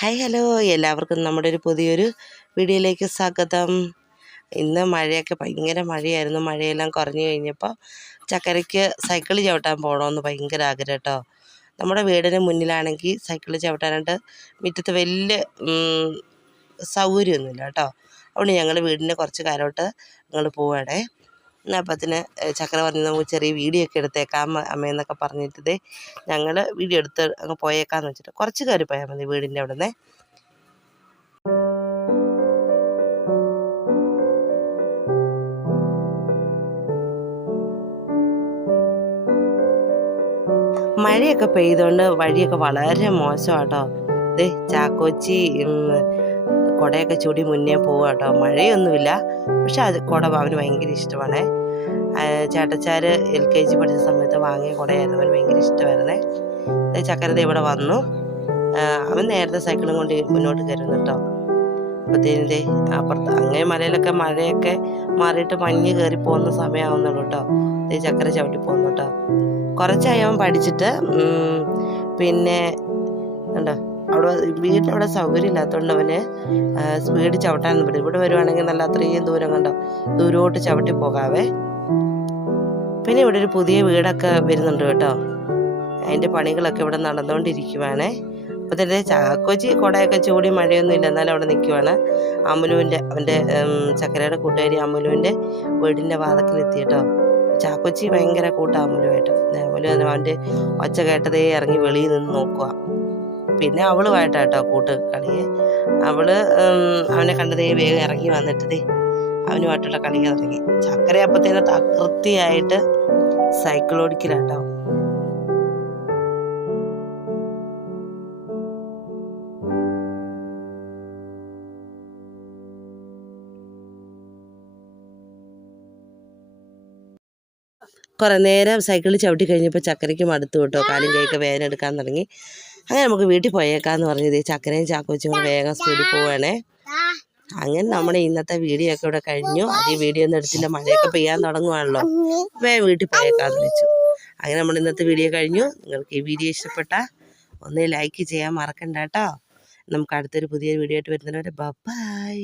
Hi hello, എല്ലാവർക്കും നമ്മുടെ ഒരു പുതിയൊരു വീഡിയോയിലേക്ക് സ്വാഗതം. ഇന്ന് മഴയൊക്കെ ഭയങ്കര മഴയായിരുന്നു. മഴയെല്ലാം കുറഞ്ഞു കഴിഞ്ഞപ്പോൾ ചക്കരയ്ക്ക് സൈക്കിൾ ചവിട്ടാൻ പോകണമെന്ന് ഭയങ്കര ആഗ്രഹം കേട്ടോ. നമ്മുടെ വീടിന് മുന്നിലാണെങ്കിൽ സൈക്കിൾ ചവിട്ടാനായിട്ട് മുറ്റത്ത് വലിയ സൗകര്യമൊന്നുമില്ല കേട്ടോ. അതുകൊണ്ട് ഞങ്ങൾ വീടിൻ്റെ കുറച്ച് കാലോട്ട് ഞങ്ങൾ പോവുകയാണേ. അപ്പത്തിന് ചക്കര പറഞ്ഞ് നമുക്ക് ചെറിയ വീഡിയോ ഒക്കെ എടുത്തേക്കാം അമ്മയെന്നൊക്കെ പറഞ്ഞിട്ട് ഞങ്ങൾ വീഡിയോ എടുത്ത് അങ്ങ് പോയേക്കാന്ന് വെച്ചിട്ട് കുറച്ച് കയറി പോയാൽ മതി വീടിൻ്റെ അവിടെ നിന്ന്. മഴയൊക്കെ പെയ്തുകൊണ്ട് വഴിയൊക്കെ വളരെ മോശമാട്ടോ. ചാക്കോച്ചി കുടയൊക്കെ ചൂടി മുന്നേ പോവുക കേട്ടോ. മഴയൊന്നുമില്ല, പക്ഷെ അത് കുട അവന് ഭയങ്കര ഇഷ്ടമാണേ. ചേട്ടച്ചാർ LKG പഠിച്ച സമയത്ത് വാങ്ങിയ കുടയായിരുന്നു, അവന് ഭയങ്കര ഇഷ്ടമായിരുന്നേ. ചക്കരത ഇവിടെ വന്നു. അവൻ നേരത്തെ സൈക്കിളും കൊണ്ട് മുന്നോട്ട് കയറുന്നു കേട്ടോ. അപ്പോഴത്തേനേ അപ്പുറത്ത് അങ്ങേ മലയിലൊക്കെ മഴയൊക്കെ മാറിയിട്ട് മഞ്ഞ് കയറി പോകുന്ന സമയമാവുന്നുള്ളൂ കേട്ടോ. ചക്കര ചവിട്ടി പോകുന്നു കേട്ടോ. കുറച്ചായി അവൻ പഠിച്ചിട്ട്. പിന്നെ ഉണ്ടോ അവിടെ വീട്ടിലവിടെ സൗകര്യം ഇല്ലാത്തതുകൊണ്ട് അവന് സ്പീഡ് ചവിട്ടാനൊന്നും പറ്റും. ഇവിടെ വരുവാണെങ്കിൽ നല്ല അത്രയും ദൂരം കണ്ടോ, ദൂരോട്ട് ചവിട്ടി പോകാവേ. പിന്നെ ഇവിടെ ഒരു പുതിയ വീടൊക്കെ വരുന്നുണ്ട് കേട്ടോ. അതിൻ്റെ പണികളൊക്കെ ഇവിടെ നടന്നുകൊണ്ടിരിക്കുവാണേ. അപ്പോൾ തന്നെ ചാക്കോച്ചി കുടയൊക്കെ ചൂടി മഴയൊന്നും ഇല്ല, എന്നാലും അവിടെ നിൽക്കുവാണ്. അവൻ്റെ ചക്കരയുടെ കൂട്ടുകാരി അമ്മുലുവിൻ്റെ വീടിൻ്റെ വാതക്കിലെത്തി കേട്ടോ. ചാക്കോച്ചി ഭയങ്കര കൂട്ടാണ് അമ്മുലുമായിട്ട്. അമ്മുലു അവൻ്റെ ഒച്ച കേട്ടതേ ഇറങ്ങി വെളിയിൽ നിന്ന് നോക്കുക. പിന്നെ അവളുമായിട്ടാട്ടോ കൂട്ട് കളിയെ. അവനെ കണ്ടതേ വേഗം ഇറങ്ങി വന്നിട്ടതേ അവനുമായിട്ടുള്ള കളിക്കാൻ തുടങ്ങി. ചക്കര അപ്പത്തേനെ തകൃതിയായിട്ട് സൈക്കിൾ ഓടിക്കലാട്ടോ. കുറേ നേരം സൈക്കിളിൽ ചവിട്ടി കഴിഞ്ഞപ്പോൾ ചക്കരയ്ക്ക് മടുത്തു കേട്ടോ. കാലും കൈയൊക്കെ വേദന എടുക്കാൻ തുടങ്ങി. അങ്ങനെ നമുക്ക് വീട്ടിൽ പോയേക്കാന്ന് പറഞ്ഞത് ചക്കരയും ചാക്കോച്ചും കൂടെ വേഗം സ്പീഡിൽ പോവുകയാണേ. അങ്ങനെ നമ്മുടെ ഇന്നത്തെ വീഡിയോ ഒക്കെ ഇവിടെ കഴിഞ്ഞു. അത് ഈ വീഡിയോ ഒന്നും എടുത്തില്ല, മഴയൊക്കെ പെയ്യാൻ തുടങ്ങുവാണല്ലോ. വേഗം വീട്ടിൽ പോയേക്കാന്ന് വെച്ചു. അങ്ങനെ നമ്മുടെ ഇന്നത്തെ വീഡിയോ കഴിഞ്ഞു. നിങ്ങൾക്ക് ഈ വീഡിയോ ഇഷ്ടപ്പെട്ടാൽ ഒന്ന് ലൈക്ക് ചെയ്യാൻ മറക്കണ്ട കേട്ടോ. നമുക്ക് അടുത്തൊരു പുതിയ വീഡിയോ ആയിട്ട് വരുന്നവരെ ബൈ.